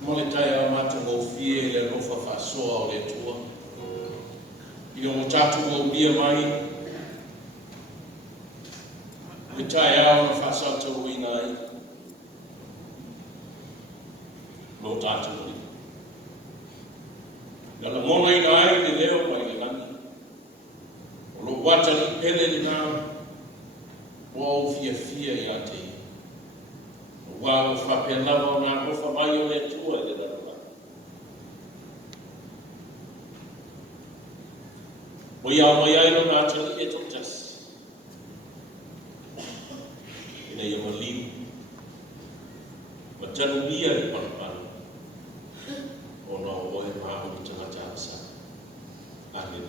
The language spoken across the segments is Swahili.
Mo le tai a mata ngō fie le rofa whasoa o le tua. Ina mo tatu ngō bia mai. Le tai a o na whasata uina ai. Mo tatu ngō. Nala mona ina ai le leo mai le lani. O lo wata ni pele ni nā. O au fia i a te. O wā o whapelawa o nā rofa mai o le tua le nara. O ia mai ai no nā tali e tō tasi. Ina ia maliu. Ma tanu bia i panapana. O nā oe maa o tangata asa. Amen.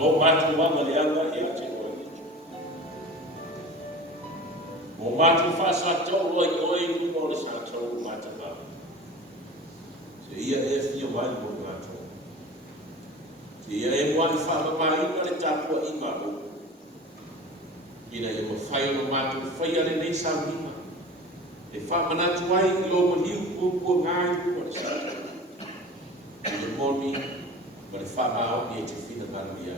Lo matu wanga le anga e a te oe. Mo matu whasa tau oi oi nuno le sa tau mata ka. Se ia e fia mai mo matu. Se ia e wani whaka mai ina le tapua i mabu. Ina ia mo whai no matu whai ale nei sa mima. E whamanatu ai i lo mo hiu kukua ngai kukua le sa. Ina moni ma le whamao i e te whina marumia.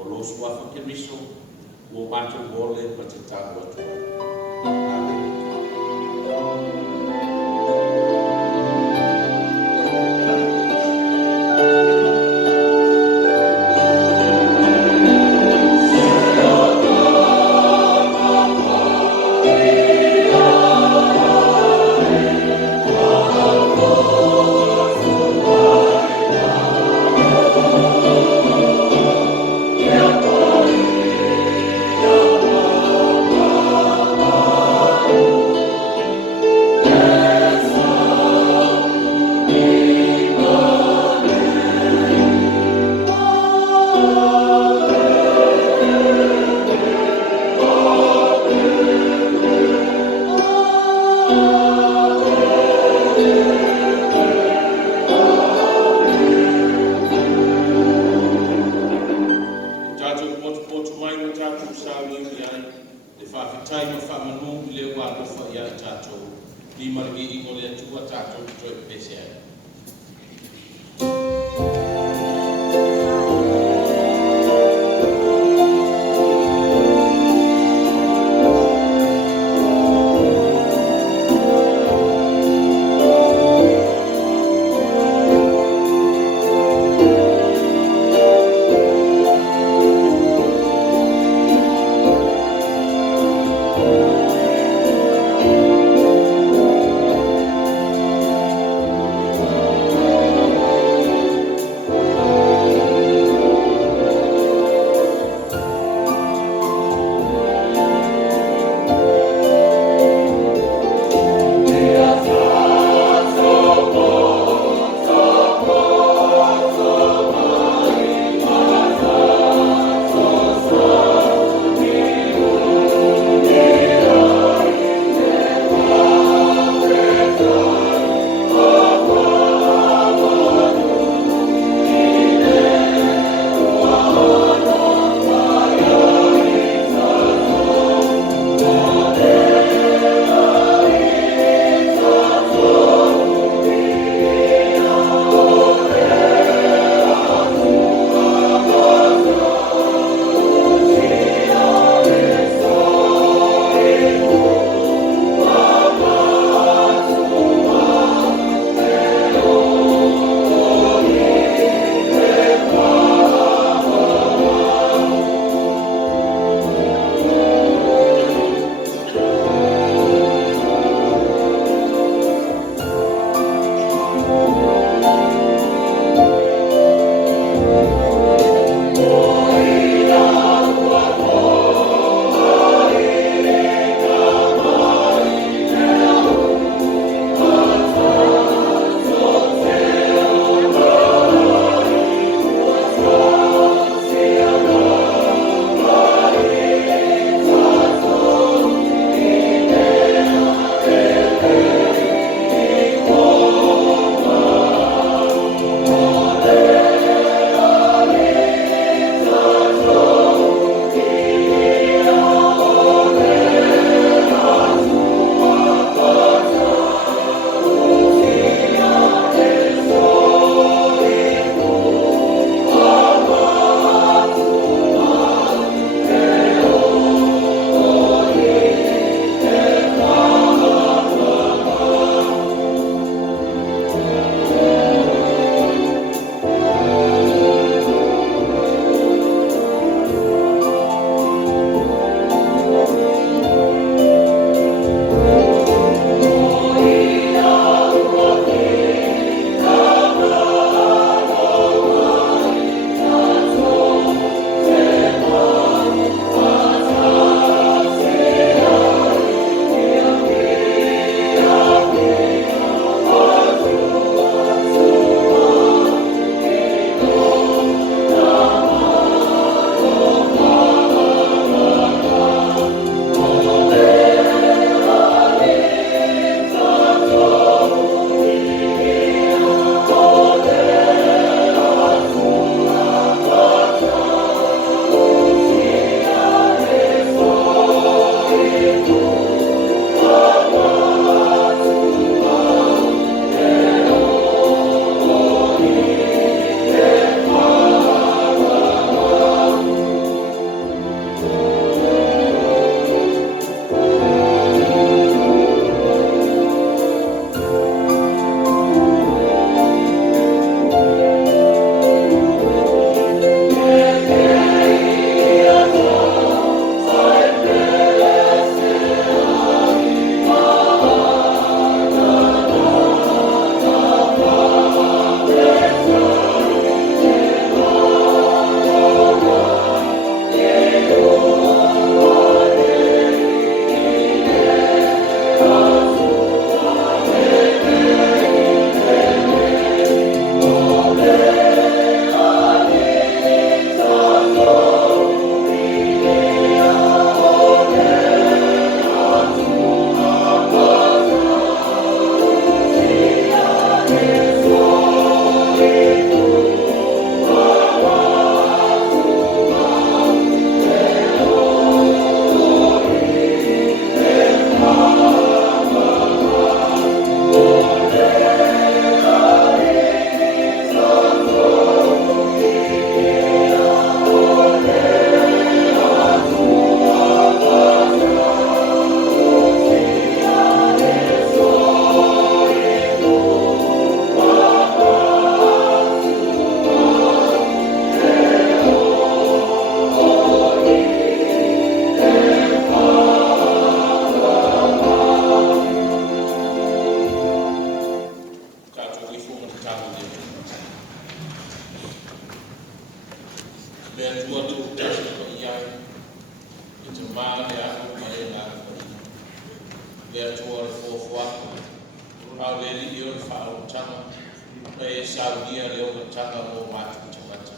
O lo suafa ke miso, o matu mole pa te tāua tua. Amen. le tua tu tasi ko iai i te maa le ako ma e ngā le tua le fuafuaka au le li o le whao tanga pa e saudia le o le tanga mo mātu tamata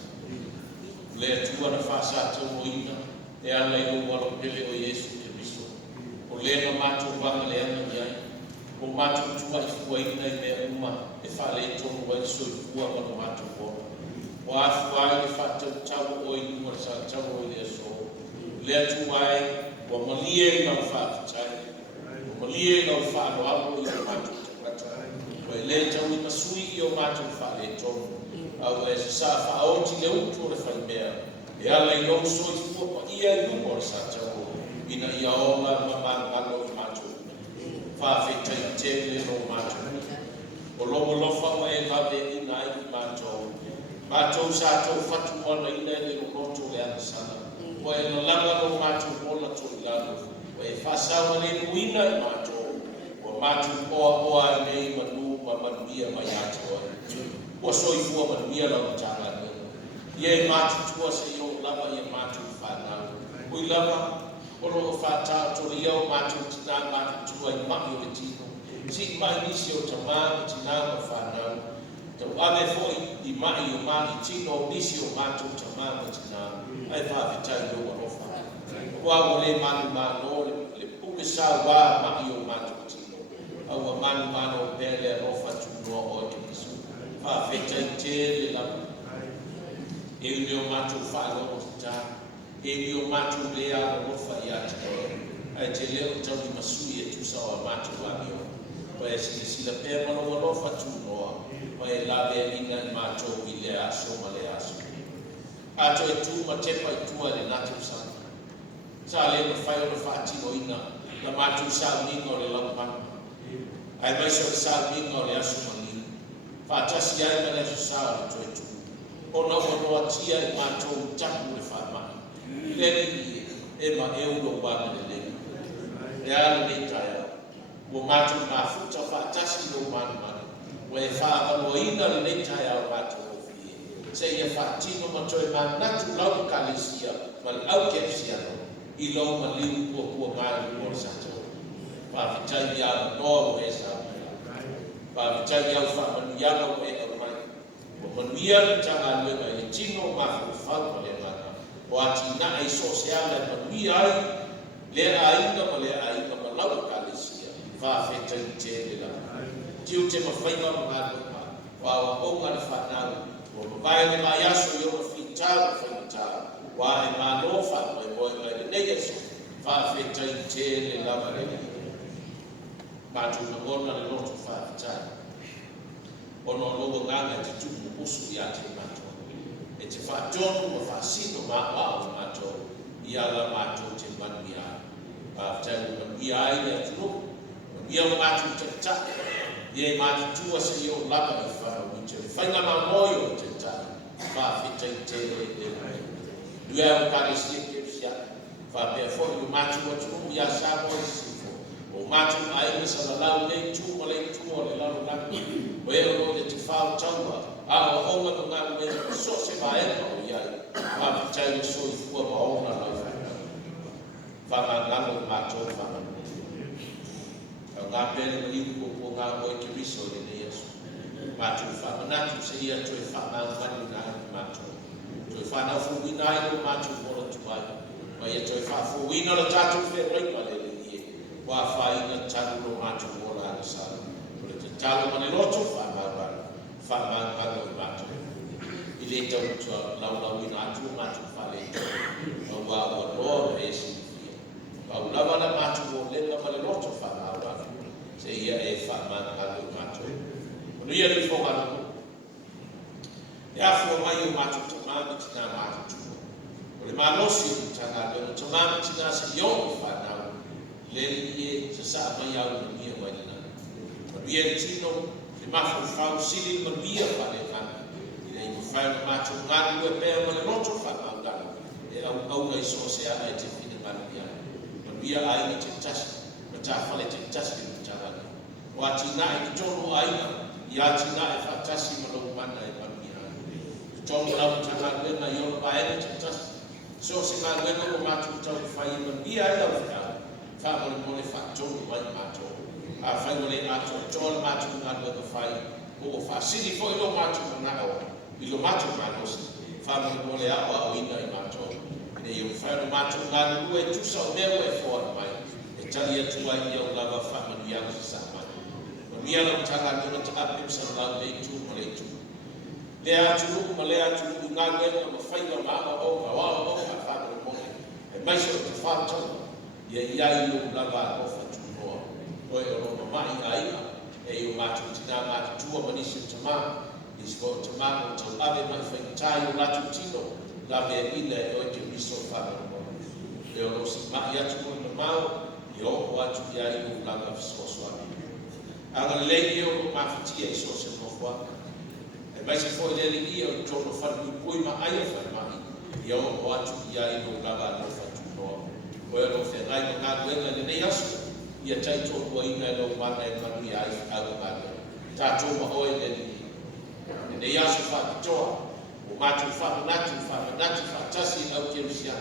le tua na whasa tau ina e ala i o walo pele o Yesu te miso o le no mātu wanga le ana iai o mātu tua i fua ina i mea uma e whale tonu wai so i fua ma no mātu kona o afu ai le whatau tau o i nua sa tau o i le so le atu ai o malie i ngau whaafitai o malie i ngau whaano apo i o mātu tamata o e le tau i masui i o mātu whale tonu au e sa whaoti le utu o le whaimea e ala i ngau so i fua pa ia i nua sa tau ina i aonga mamangalo i mātu whaafetai tele no mātu o lomo lofa o e lawe ina i mātou mātou sa tau whatu ana ina e le roto le ana sana o e na langa no mātou ona to i lano o e whasawa le muina i mātou o mātou oa oa i nei manu ma manuia mai ato ai o soifua manuia lau tanga nei i e mātou tua se i o lava i e mātou whanau o i lava o lo whatau to i au mātou tina mātou tua i maki o le tino si mai nisi o tamā tina ma whanau tau ame foi i mai o mani tino nisi o mātou tamā ma tina ai whaawitai o arofa Wa o le manu mano le puke sa wa mai o mātou tino au a manu mano pele arofa tunoa o e miso whaawhitai te le lau e uni o mātou whaalogo ta e uni o mātou lea arofa i ati ai te leo tau i masui e tusa o a mātou amio o e sila pēr mano arofa tunoa o e lawe ina i mātou i le aso ma le aso ato e tu ma tepa i tua le natu sana sa le no fai o le whaatino ina na mātou sa uninga o le laupana ai mai so le sa uninga o le aso mani whaatasi ai ma le aso sa o le toi tu o na o noa tia i mātou tapu le whaamani le ni e ma euro wana le le e ala ne taia o mātou ma futa whaatasi o manu mani o e whaavano ina le ne taia o mātou se ia whaatino ma toi ma natu lau kalesia ma le au kepsiano i lau ma liu kua mai o sato. Whaawitai i ala noa o e sa whaawitai i au whaamanuiana o e au mai. O manuia ni tanga luenga i tino ma whau ma le mana. O ati na ai sosiala e manuia ai le ainga ma le ainga ma lau kalesia. Whaawhetai i te le la. Tiu te mawhainga ma ngā luenga. Wa o ngā le whanau. O vai le mai aso i ona whitau whainatau. Wa e mano whanau e moe mai le nei aso. Whaawhetai te le lava le nei. Mātou na ngona le loto whaawhetai. Ono logo nganga te tuku usu i ate mātou. E te whaatonu ma whaasino ma wao mātou. I ala mātou te manui ai. Whaawhetai manui ai le atunu. Manui au mātou te take. Ie mātou tua se i o lava i whanau i te whainga ma moi o te tai. Whaawhetai te le nei. Due au kare si e kepsia. Whapea fwoi o mātou atunu i a sa moi sifo. O mātou aina sa la lau nei tu o le tu o le lau naki. O e o le te whao taua. A o honga no ngā mea so se vaena o iai. Whaawitai o so i fua ma ona lau whanau. Whamangano mātou whanau. Au ngā pere ma iu ko ngā oe ke riso le nei aso. Mātou whamanatu se ia toi whamangano nai mātou. Toi whanau fuwina ai no mātou mora tuai. Ma ia toi whafuwina la tātou whenreima le le ie. Wa whainga tanu no mātou mora ana sara. Kore te talo mane loto whamangano mātou. I le tau tua laulauina atu mātou whale. Ma wa ua roa e sinifia. Wa ulawa na mātou o lenga mane loto whamangano. Se ia e whamangano mātou. Ono ia li whongano. E awhua mai o mātou tamami tina mātou tumo. O le mālosi o tanga leo tamami tina se ioni whanau. Le li e sa sa mai au na mia mai lina. Manuia le tino, le mafu whau sili manuia whane ngana. I le imu whaina mātou ngana ue pēr ma le roto whanau ngana. E au na iso se ana e te whina ngana ia. Manuia aina te tasi. Ma tā whale te tasi le tanga. O ati na e ki tono aina. I ati na e whatasi ma lau mana e manuia. Tong lau tanga na yo pae tas so se nga ngena o matu tau fai ma bia ia fa mo le fa tong mai matu a fai mo le matu tol matu nga do fai o fa sili foi lo matu na o i lo matu ma no fa mo le a o ina i matu ne yo fa lo matu nga lu e tu so me o e fo mai e tali tu ai yo lava fa mo ia sa ma mia lo tanga no ta apim sa la le tu mo le tu le atu ma le atu nga ngena ma fai la ma o ma wa o ma fa mo e mai so te fa to ia ia i lo lava o fa tu no o e o ma mai ai e o matu tina matu tua manisi tama i sko tama o te ave mai fai tai o latu tino lave ina e o te miso fa mo e o lo si ma ia tu mo ma i o atu ia i lo lava so so anga le i o ma fiti e so se mo kwa mai se foi le ia o tono fa ni pui ma ai fa mai ia o atu ia i no lava no fa tu no o e lo fe ngai na ngena le nei asu ia tai to ko ina lo mana e manu ia i a go ma ta to ma o e le nei asu fa to o matu fa na tu fa tasi au ke sia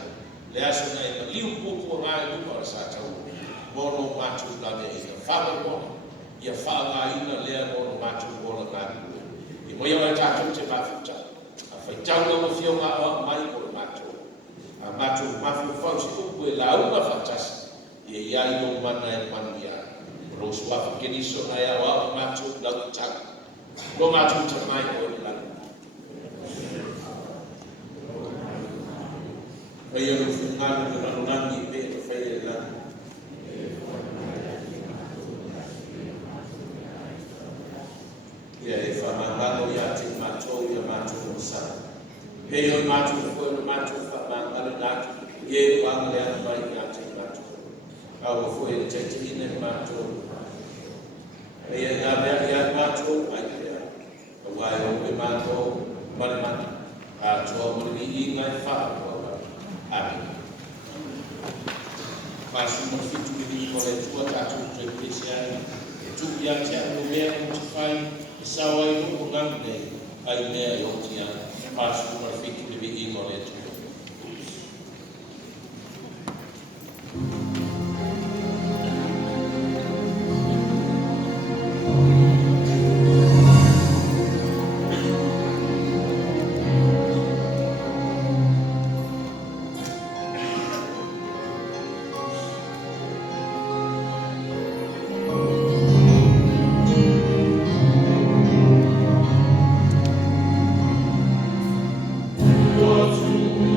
le asu na e liu popo ngai tu pa sa tau mo no matu la de fa mo ia fa ngai na le mo matu mo na mo ia ta tu te mafuta a fai tau no fio ma mai ko mato a mato mafu fa si ko la uma fantas e ia i no mana e mania ro so fa ke ni so na ia wa mato la ta ko mato te mai ko la ai ia no final no no nani pe to fai la ia e fa mangalo ia te matou ia matou sa he o matou foi no matou fa mangalo na ia o angale ana mai ia te matou au foi te ine matou ia na ia matou ai ia o vai o e matou malma a to mo ni ngai fa a mas mo fitu ni ko le tua ta tu te pesiani e tu ia te no mea mo fai sawa i no ngange ai mea i otia pasu ma fiki te vi i mo le tu Lord,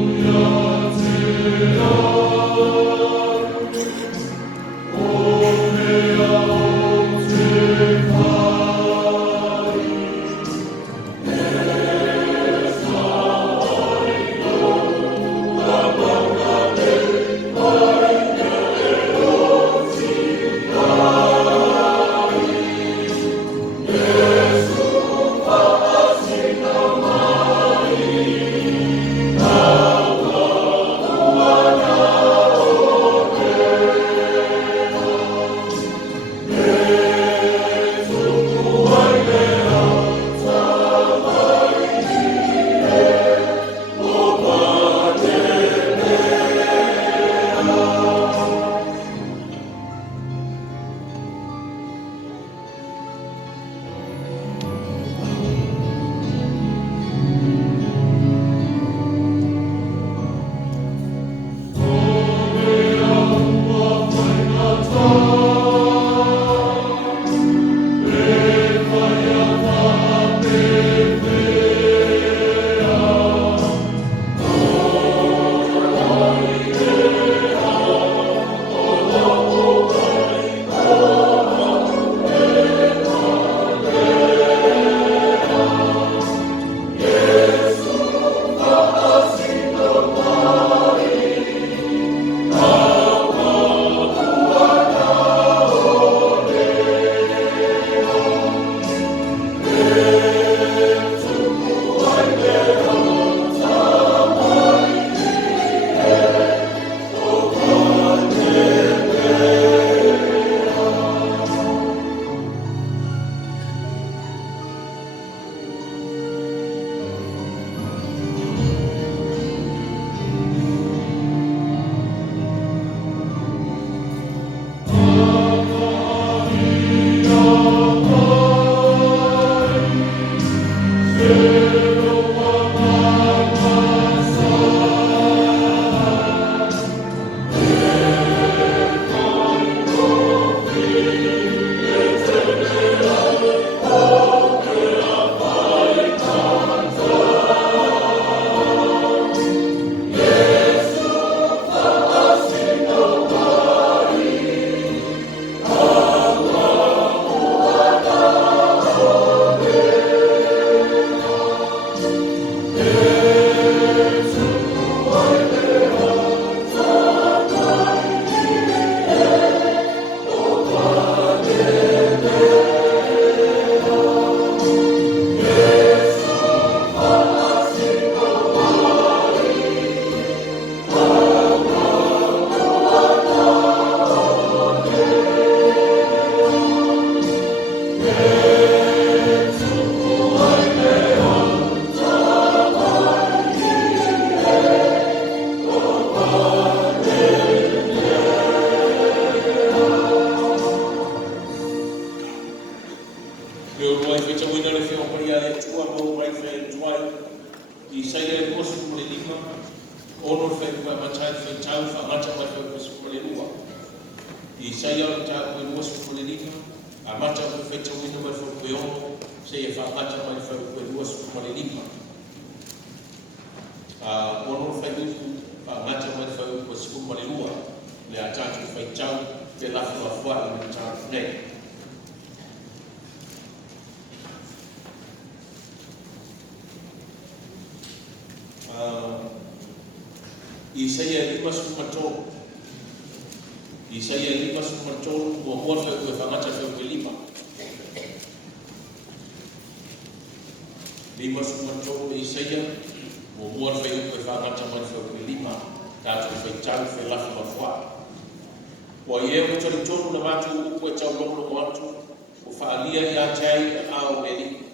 Isaia 5:10. Isaia 5:10 mua fe ku fangata fe ku lima. 5:10 Isaia mua fe ku fangata ma fe ku lima. Ta tu fe tau fe la fa. Wa ye mo tolu tolu na matu ku tau lo mo atu. Ku fa alia ya tai au eli.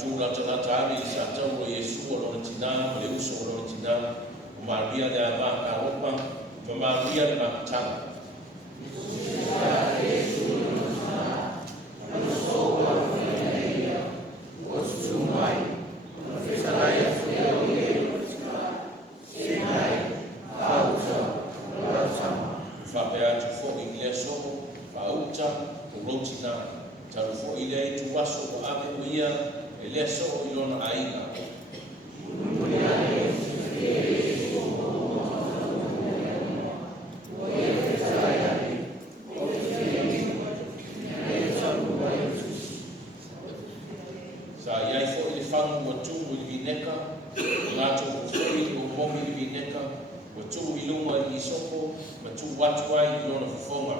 Tula tala tali sa tau tina, le uso o tina, o maria le ama ka opa, o maria le makatana. Whapea tu fo i lea so, whauta, o rotina, taru fo i lea tu waso o ame o ia, e lea so o ilona aina. Sa iai fo i le whangu o tungu i vineka, lato o fwoi o momi i vineka, o tungu i lunga i isoko, ma tu watu ai i lona whonga.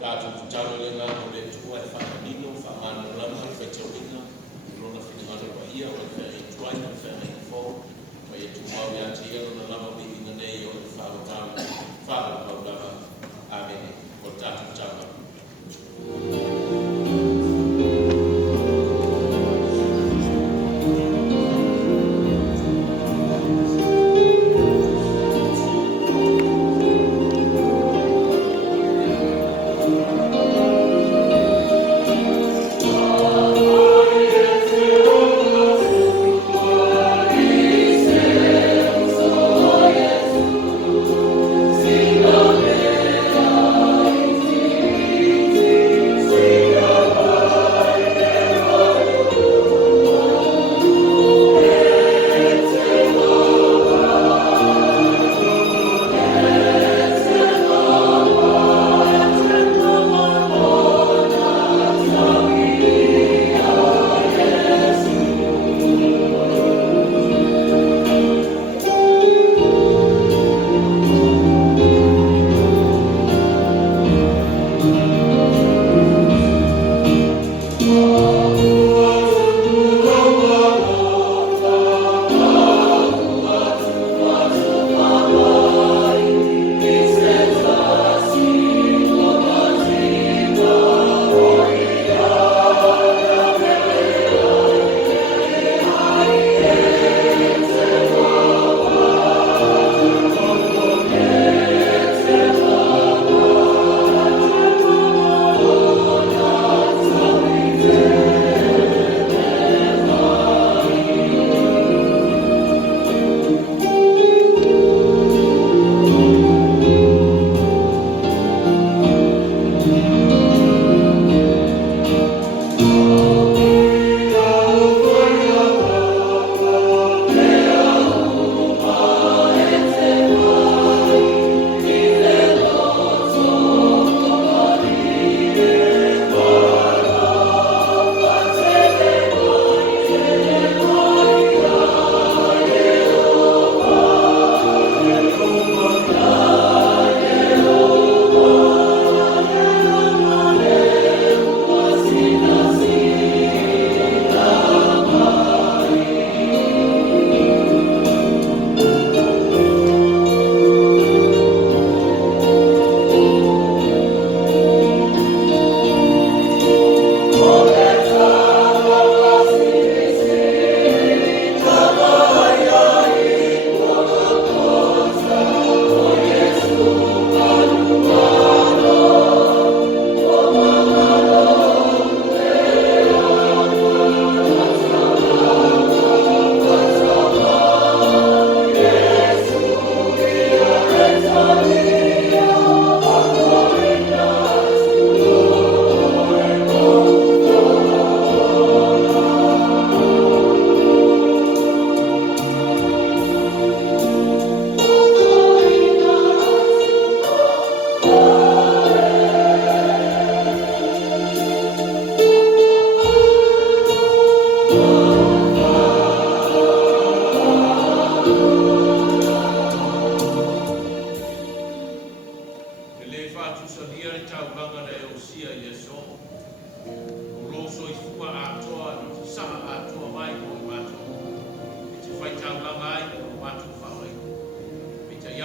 Lato tu talo le ngā o le tua e whananino, whamana lama, whaitawina, i lona whinangana wa ia, o le wheri tuaina, wheri fo, wa ia tu mau ia te ia lona lama mihi na nei o le whāwatau lama. Amen. O tātu tama.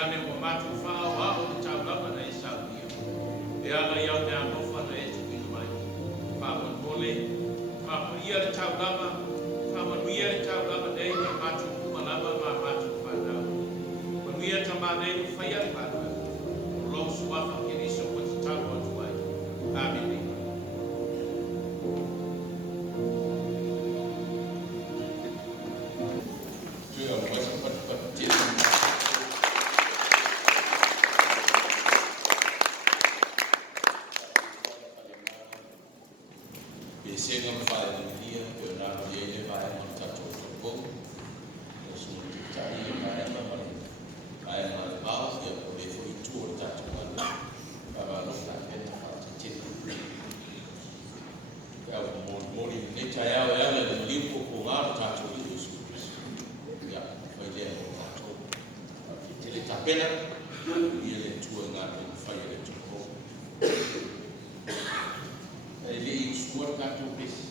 ane o matu whao au te tau lama na e sau ia. E ala iau me amofa na e tu inu mai. Whaman mole, whaman ia le tau lama, whaman ia le tau lama nei ma matu kumalama ma matu whanau. Manuia ta manei o whaia whanau. Lo suafa kiriso o te tau atu ai. Amen. Pena, ia le tua ngā pena whai le tuko. E le i sua kato pesi.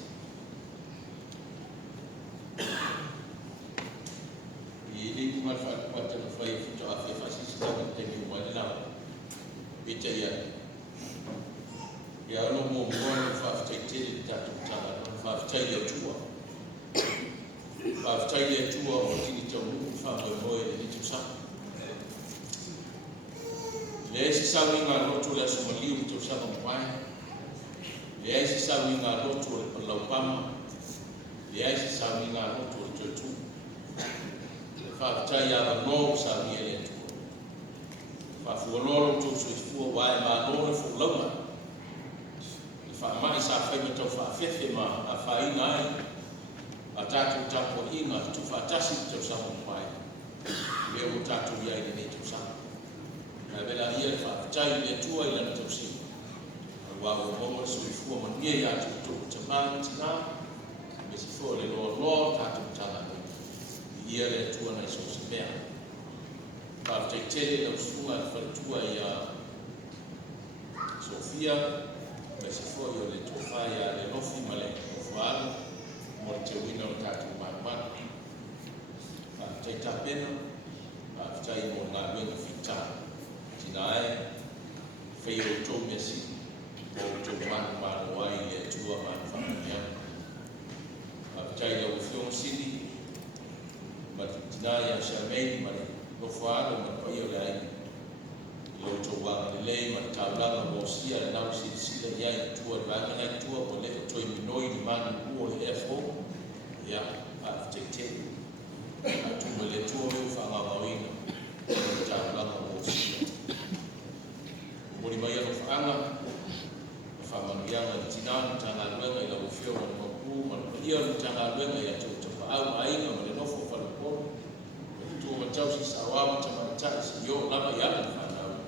I le i kumar whakapata na whai whito a whai whasisi tanga teni o wale nao. Pita ia. Ia ano mō mōna whawhitai tere tato tanga, whawhitai ia tua. Whawhitai ia tua o tini tau mū, whawhitai moe le nitu sapa. Le esi sau i ngā roto le asumaliu tau sanga mwai. Le esi sau i ngā roto le palaupama. Le esi sau i ngā roto le tuatu. Le whaakitai awa nō sau i ele tua. Whaafuanoro tau soifua wae mā nō le whulauma. Le whaamai sa whaima tau whaafefe ma a whaina ai. A tātou tapo inga tu whaatasi tau sanga mwai. Le o tātou iai le ne tau sanga. Na vela ia whaakitai le tua i lana tausi. Wa o momo soifua mania i atu tō tamani tina. Me si fua le loa loa tātou tala. Ia le tua na iso se mea. Whaakitai tere lau sunga le whalatua i a Sofia. Me si fua i o le tōwhai a le nofi ma le whaala. Mo le te wina o tātou maamana. Whaakitai tāpena. Whaakitai mo ngā wenga whitana. Tinae, whai o tō mesi, o tō manu wai le tua manu whakamiana. Apitai lau whiong sini, ma tinae a Charmaine, ma le nofāno, ma pai o le aini. Lau tō wanga le lei, ma taulanga mō sia, le nau sila iai tua, wanga nai tua, o le toi minoi ni manu ua le FO, ia, apitai te. Atuma le tua meu whangawawina, ma taulanga mō sia. Mori mai ano whaanga, na whamanianga i tinana, tanga luenga i lau whio mani mapu, mani paia lu tanga luenga i atu tapa au ainga, mani nofo whanaporo. Mani tua matausi sa awamu tamanatai, si yo lama i ala whanau,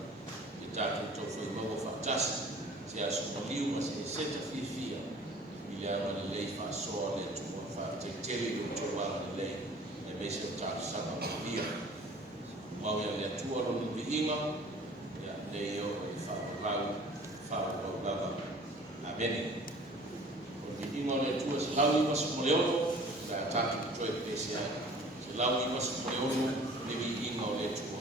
i tātou tau whai maua whaatasi, se asu maliu ma se seta whiwhia, i le ana le lei whaasoa le tua, whaatetele i o tau wanga le lei, e mese o tātou sanga malia. Mau ia le atua ronu le inga, le yo whaarau lava. Amen. O ni ingo le tua se lau i masu moleono, ka tātu ki toi pese ai. Se lau i masu moleono, le mi ingo le tua.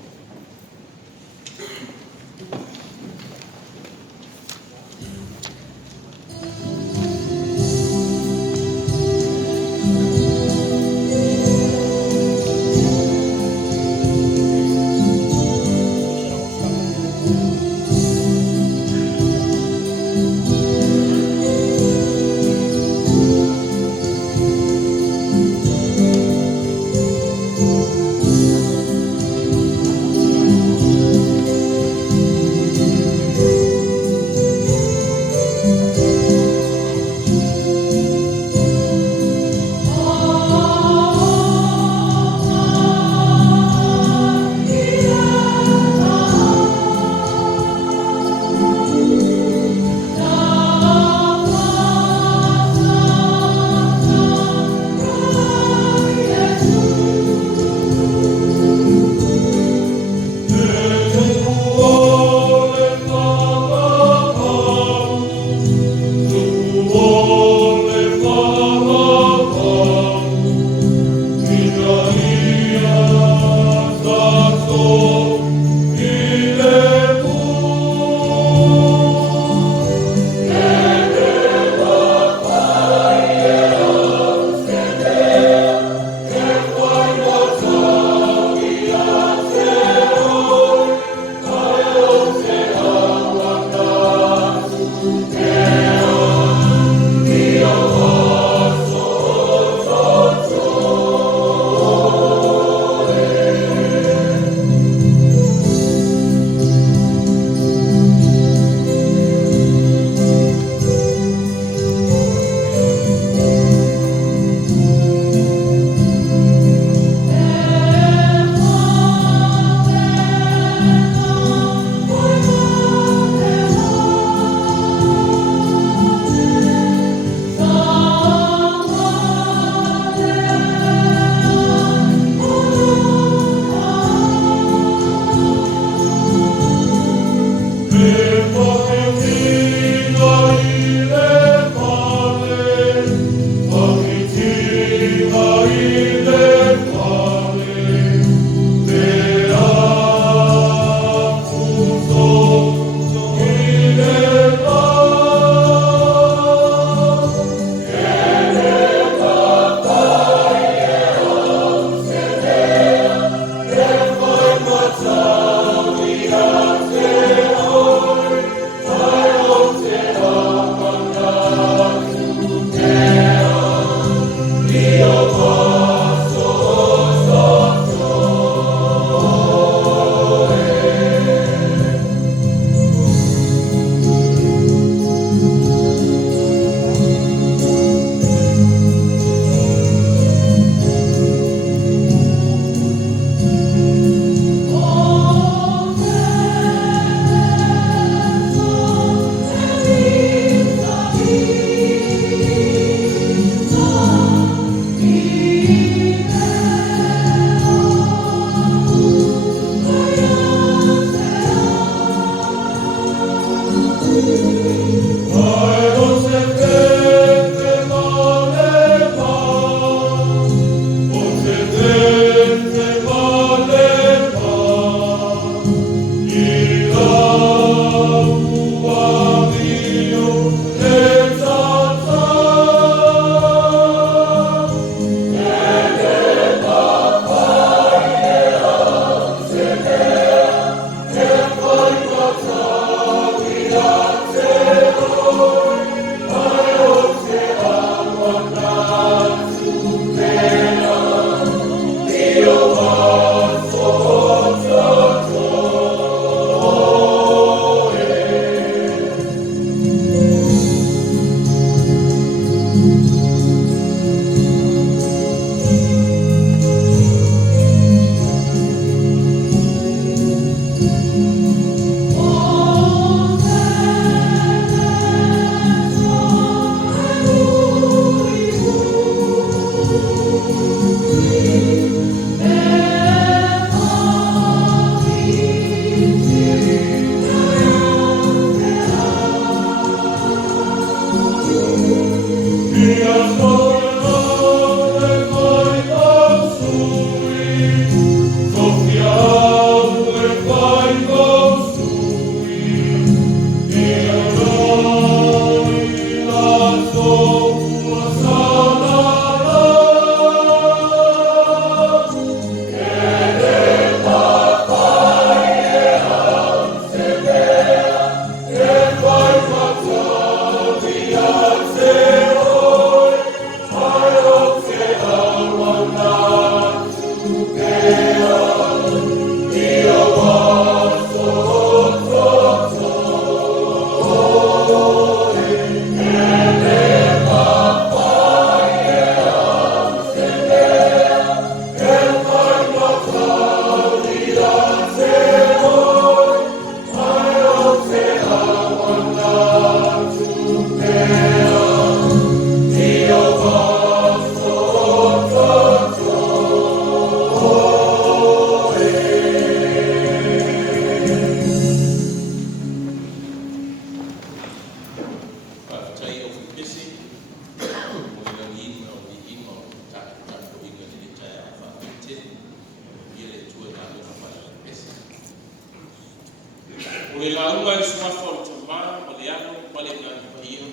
le launga i suafa o tamā o le ano ma le ngani paia.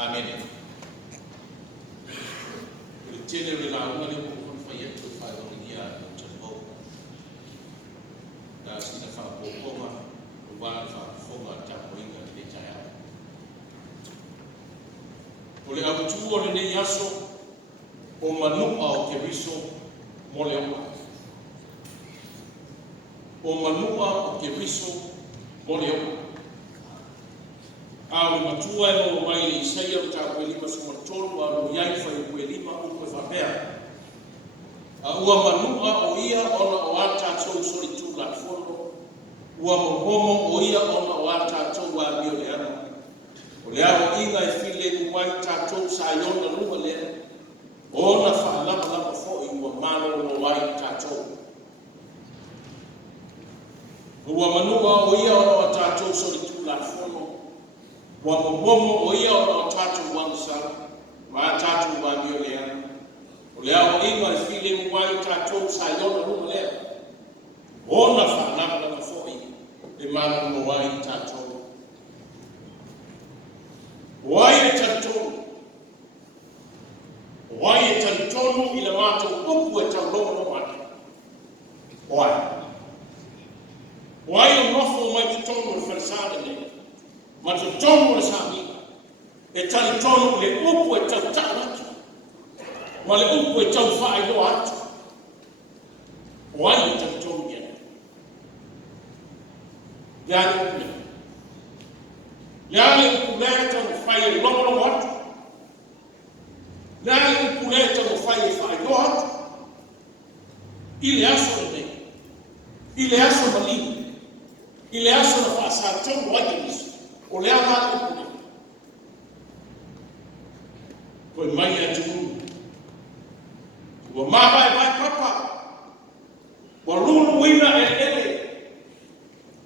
Amen. Le tele le launga le kukun whaia tu whaerongia o tamau. Da sina whapoponga o wāna whafonga tapoinga le taia. O le abutu o le nei aso o manua o ke riso mo le oa. O manua o ke riso mo le oa. A o matua e o mai le isaia o tāpue lima suma tolu a lo iai whai pue lima o koe whapea. A ua manua o ia ona o a tātou sori tū la fono. Ua mohomo o ia ona o a tātou wa mio le ana. O le ao inga e file kumai tātou sa iona luma lea. Ona whaalama lama fo i ua mano o wai tātou. Ua manua o ia ona o tātou sori tū la fono. Ua momomo o ia o tātou wangsa, ma tātou wa mio lea. O le ao inga e file kumai tātou sa iona luma lea. Ona whaalama lama fo i mano o wai tātou. Wai e tantonu. Wai e tantonu i le mātou upu e tau longa no mata. Wai. Wai o nofo mai te tonu e wharisāne ne. Ma te tonu e sāmi. E tantonu le upu e tau tau atu. Ma le upu e tau whae no atu. Wai e tantonu ia. Iane upu ne. Iane upu ne tau whae e longa no atu. Iane upu ne tau whae no atu. I le aso ne. I le aso malini. I le aso na whaasātou wai te nisu. O lea mā upu ne. Koe mai a tūnu. Ua māwai vai papa. Ua lulu wina e ele.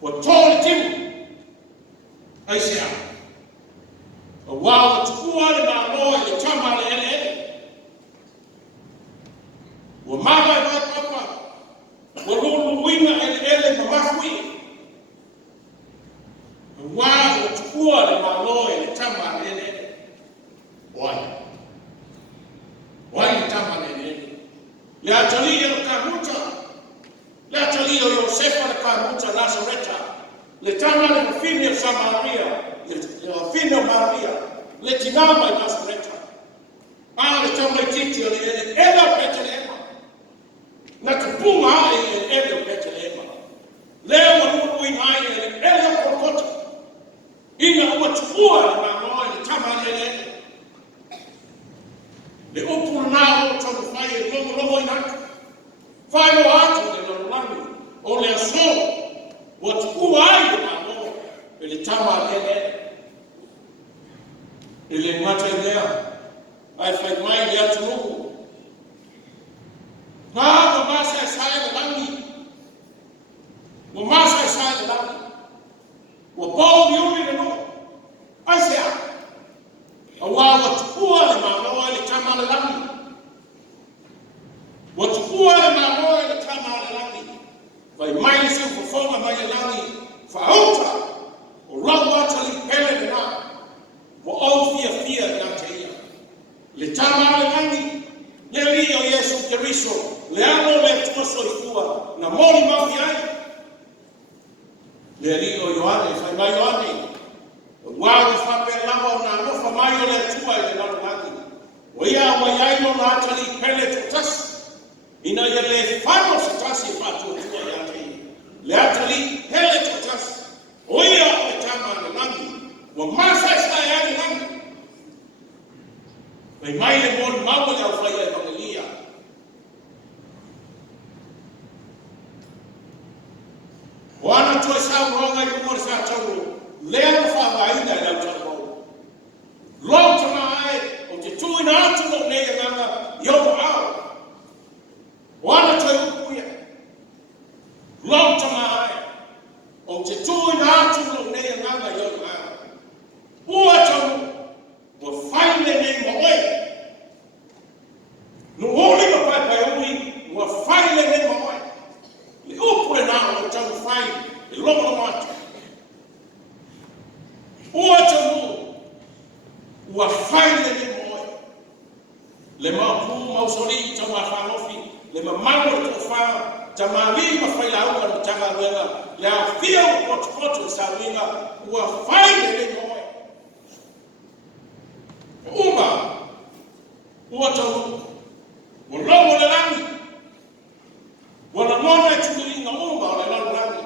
Ua tōle timu. Ai se a. A wāua tukua le mā loa i le tama le ele ele. Ua māwai vai papa. Ua lulu wina e ele ma mafui. Wao tukua le malo e le tama nene. Wai. Wai le tama nene. Le atali e le karuta. Le atali o Yosefa le karuta Nazareta. Le tama le fine o Samaria. Le fine o Maria. Le tinama i Nazareta. A le tama i titi o le ele o Betelema. Na tupuma ai le ele o Betelema. Leo wa nunu inai le ele o Kokota. Inga ua tukua le manoa le tama lele. Le upu nao tau whai e lomo i natu. Whai o atu le lorulanu o le aso. Ua tukua ai le manoa le tama lele. Le ngata i lea. Ai whai mai le atu nuku. Nā o masa e sae le langi. O masa e sae le langi. Ua pau ni uri le no. Ai se a. A wāua tukua le manoa le tama le langi. Ua tukua le manoa le tama le langi. Vai mai le siu whawhonga mai le langi. Whauta. O rau ata li pele le nā. Ua au fia ngā te ia. Le tama le langi. Le li o Yesu Keriso. Le ano le tua soifua. Na mori mau ai. Le li o Ioane, whai mai Ioane. Wāu whape lama o nā nofa mai o le tua i le naruhangi. O ia wa iai no nā atali pele to tasi. Ina ia le whano se tasi whātua tua i atei. Le atali hele to tasi. O ia o e tama le nangi. Wa masa e stai ane nangi. Wai mai le mori maua le au whai e evangelia. O ana tua sau ronga i umore sa tauro. Lea no whaangaina e lau tāpau. Lau tana ai, o te tūina atu no nei e nganga, iau au. O ana toi ukuia. Lau tana ai, o te tūina atu no nei e nganga, iau au. Ua tau, o whaile nei moe. No oli ma pai pai uli, o whaile nei moe. Le upure nā o tau whaile, e longa atu. ua faile le moe le mapu mausoli tama whanofi le mamau le tofa tamali ma faila au le tanga luenga le a fia o potu sa luenga ua faile le moe uma ua tau ua lomo le langi ua mona e tumiringa uma o le langi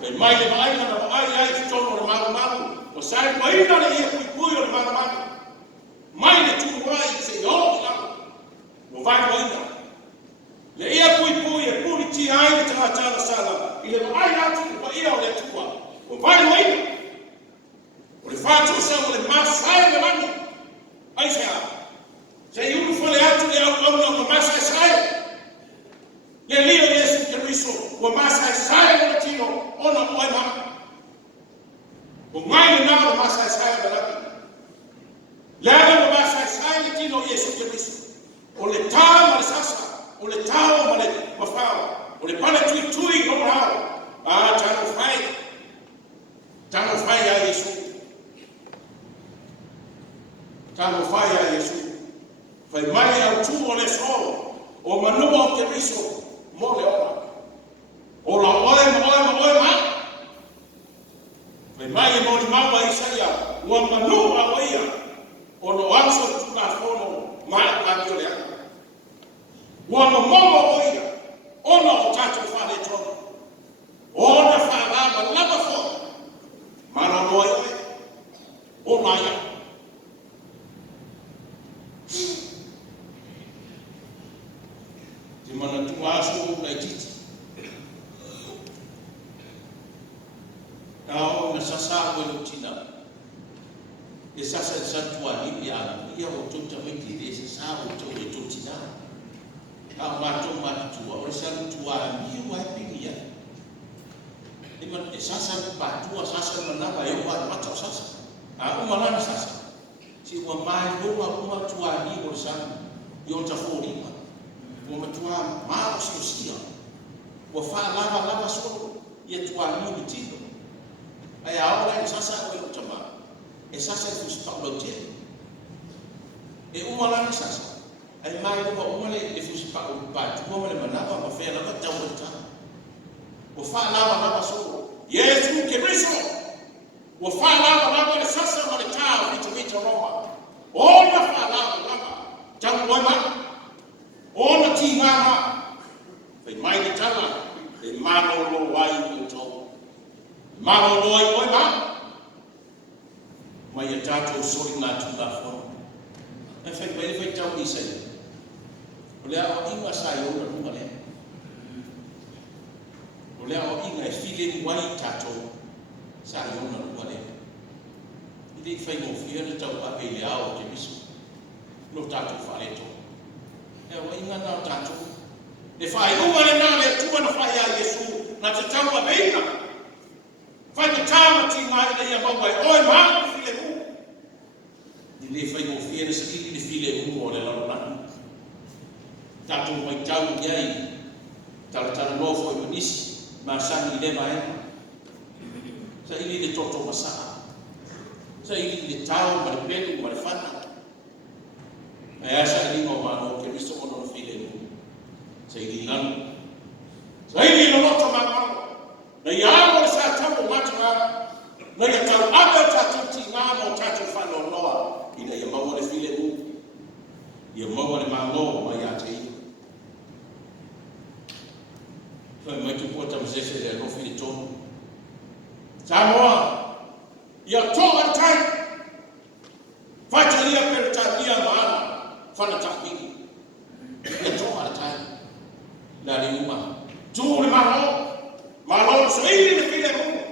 le mai le maaina na maai ai tutono le maru o sai maina le ia kuikuyo le maru mai le tuwai se yo o vai maina le ia kuikuyo e puri ti ai le tanga sala i le maai atu pa ia o le tuwa o vai maina o le fatu sa o le masai le mani ai se iu fole atu le au na masai sai le lio Yesu Kristo o masai sai le tino ona moema o mai na o masai sai le laki le o masai sai le tino Yesu Kristo o le tama le sasa o le tao ma le mafao o le pala tui no rao tano fai a Yesu tano fai a Yesu fai mai au tu o le so o manua o Kristo mo le ona o la oema me mai mo di mawa Isaia ua manu a oia o no anso tu na fono mai a kiole anga ua momo oia ona o tatu whare tono ona wharama lava fo mana roi oia o maia di mana tu aso na titi Kau na sasa welo tina. E sasa santua ni ya ia o tota miti de sasa o to tina. Ka mato matua o santua ni wa pingia. E man e sasa patua sasa manava e wa mata sasa. A o malana sasa. Si wa mai do wa uma tua ni o san yo ta fori ma. O matua ma o sia. O fa lava so ia tua ni tino. Ai ahora e sasa o tama e sasa e fus paulo te e uma lá sasa ai mai uma le e fus paulo pat uma le manava ma fe lava tau ta o fa lava so Yesu Kristo o fa lava le sasa ma le ta vita Roma o na fa lava tau o na ti mama fe mai le tala e mano lo wai o to Maro loi oi ma. Mai e tātou sori ngā tūla whono. E whai tau i sei. O lea o inga sai o na runga lea. O lea o inga e while wai tātou sai o na runga lea. I te whai ngō whiana tau ape lea o te miso. No tātou whareto. E o inga nā tātou. E whai runga le nā lea tuana whai a Yesu. Nā te tau ape ina. Fai te tāma ti mai na ia mawai, oi maa ni file mu. Ni le fai mo fia na sakiti ni file mu o le laronani. Tātou mai tau iai, taratara nofo i manisi, ma sani le maema. Sa ili le toto masaa. Sa ili le tau, ma le pelu, ma le whana. E asa ili mo mano, ke miso ono na file mu. Sa ili nanu. Sa ili loloto mano. Na ia mo sa tamu mata na ia tau aga tatu ti ngā mo tatu whano noa ina ia maua le file mu ia maua le malo mai a te ina whai mai tu pota msese le rofi le tonu Samoa ia toa tai whaita lia pere tatia maana whana tapiki ia toa tai la le uma tu le malo Malon sa ili le file mu.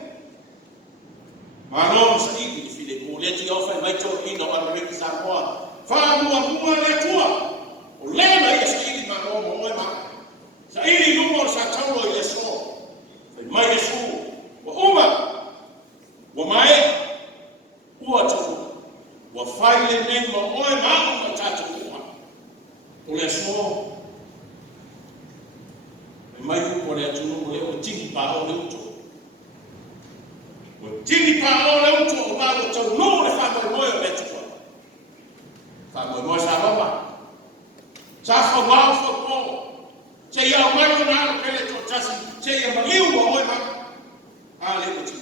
Malon sa ili le file mu. Le ti ofa mai to ino Amerika Samoa. Fa mua le tua. O lena ia sa ili malon mo oi ma. Sa ili lumo sa taulo i le so. Fa mai Yesu. Wa uma. Wa mai. Ua tu. Wa fai le nei mo oi ma o tatu uma. O le so. Mai ko le atunu le o tini pa o le uto. O tini pa o le uto o ba o tau no le fa mo le tuwa. Mo sa roba. Sa fa wa fa ko. Se ya mai na pele to tasi. Se ya maliu mo ma. Ale uti.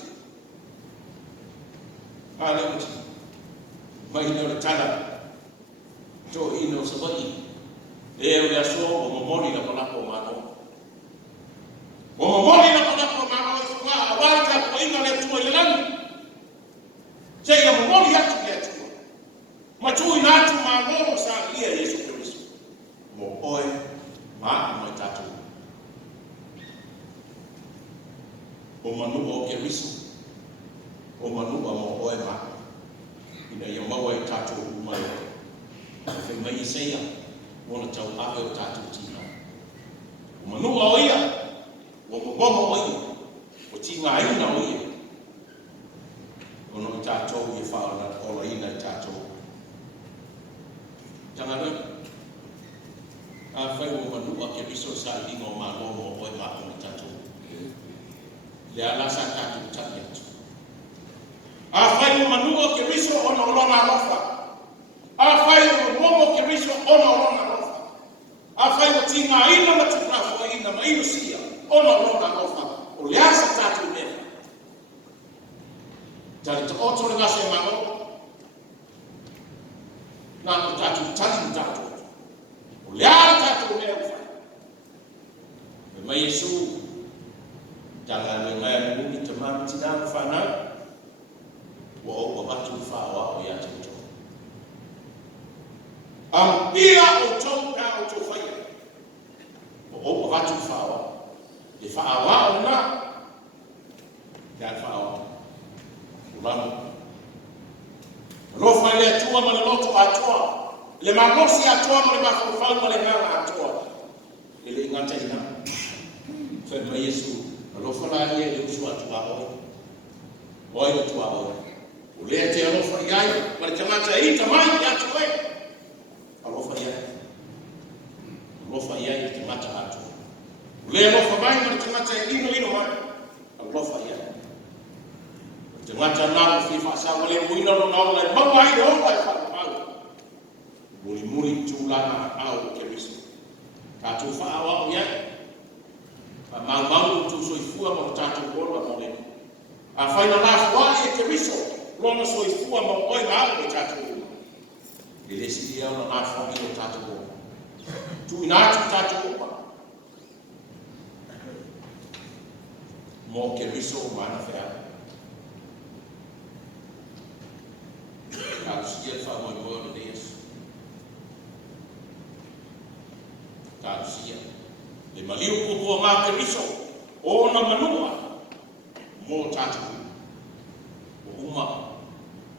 Ale uti. Mai no tala. To ino sabai. E o so mo moni na pala ko ma no. Mo moni na pala ko ma no fa awata ko ina le tu ile lan. Se ya mo moni ya tu ya tu. Ma tu ina tu ma no sa ia Yesu Kristo. Mo oe ma mo tatu. O manu o ke riso. O manu o mo oe ma. Ina ia maua e tatu mai. Fe mai seia. Ona tau awe o tatu tina. O manu o ia. O mobomo o ia. O tinga ina o ia. Ono i tātou i whaona ola ina i tātou. Tangana. A whai o manua ke riso sa ingo o mālomo o e mako i tātou. Le alasa tātou tani atu. A whai o manua ke riso ona olona alofa. A whai o momo ke riso ona olona alofa. A whai o tinga ina matukrafo ina maino sia ona olona alofa. O le asa tātou mea. Tari te oto le ngase mano. Nā o tātou tani tātou. O le ala tātou mea uwhai. Me mai Yesu. Tanga me mai muni te mami tina whanau. Wa o watu whawa o ia tauto. Am ia o tau ka o tau whai. O watu whawa. E whaawa o nā. Kia whawa. Ulamu. Lofa le atua ma le loto atua. Le magosi atua ma le makofau ma le nganga atua. Ele ingata ina. Fe ma Yesu. Lofa la ia le usu atua oi. Oi atua oi. Ule te lofa iai. Ma le tamata i tamai i atua e. Lofa iai. Lofa iai i tamata atua. Ule lofa mai ma le tamata i ino mai. Lofa iai. Te ngata nāu whiwha sa wale muina no nāu lai mau ai o ai whakapau. Muli muli tūlana au ke riso. Tātou whaawa o iai. A mau tu soifua mo tātou kora mo le. A whaina nā wha e ke riso. Lona soifua mo oi ngā o tātou kora. E lesi i au na nā wha o tātou kora. Tu ina atu tātou kora. Mo ke riso o mana whea. Karusia wha moi moa de Yesu. Karusia. Le maliu kukua ngā ke riso. O na manua. Mō tātou. O uma.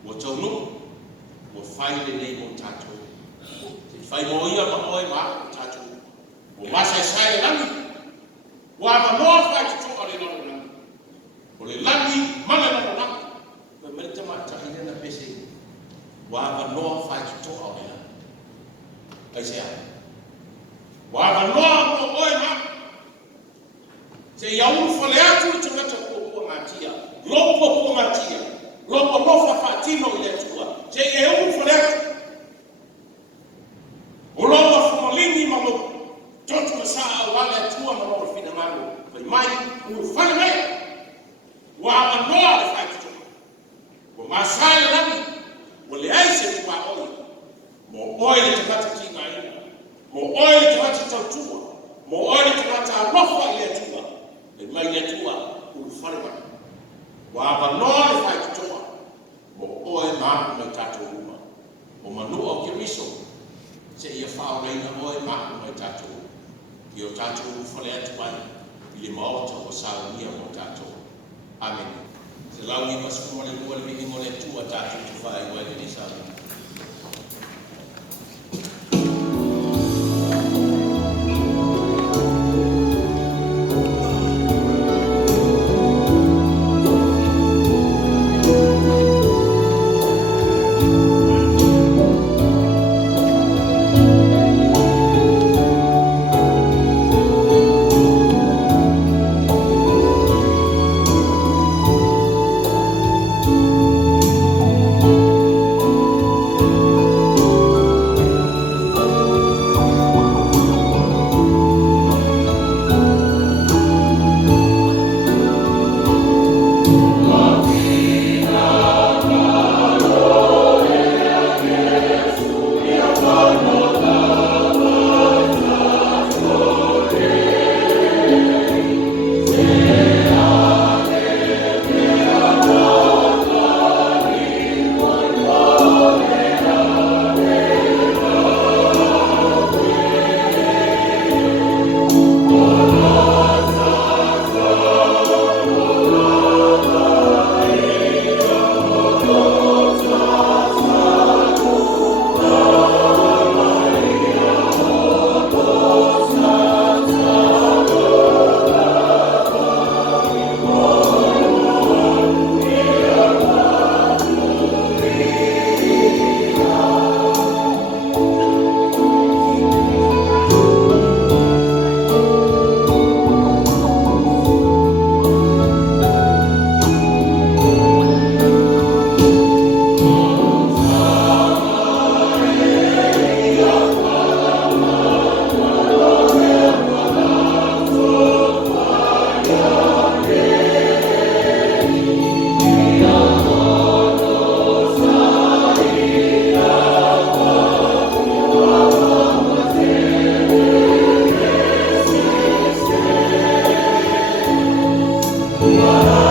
O taunu. O whaile nei mō tātou. Te whai mo ia ma oe mā mō tātou. O masai sai langi. O ama noa whai te toa le nano langi. O le langi mana nano langi. Me merita mata ina na pese. Wāga noa whai ki toa o mea. Kai sea. Wāga noa mo oe ma. Se iaunu whale atu i tungata kua ngā tia. Lopo kua ngā tia. Lopo lofa whaatino i le tua. Se iaunu whale atu. O loa whamalini ma lo. Totu na saa au wale atua ma lo whina maro. Vai mai, unu whale mea. Wāga noa le whai ki toa. Wa masai lani. O le aise tua oi. Mo oi le tangata ki ngā ina. Mo oi le tangata tautua. Mo oi le tangata alofa i le tua. E mai le tua ulu whare mai. Wa ava noa le whai kitoa. Mo oi māku mai tātou uma. O manua o ke riso. Se ia whao reina oi māku mai tātou. I o tātou whare atu mai. I le maota o saunia mo tātou. Amen. Se lau ni pasu mo le mua le mihi mo le tua tātou tu whai wai ni saunia. Wow.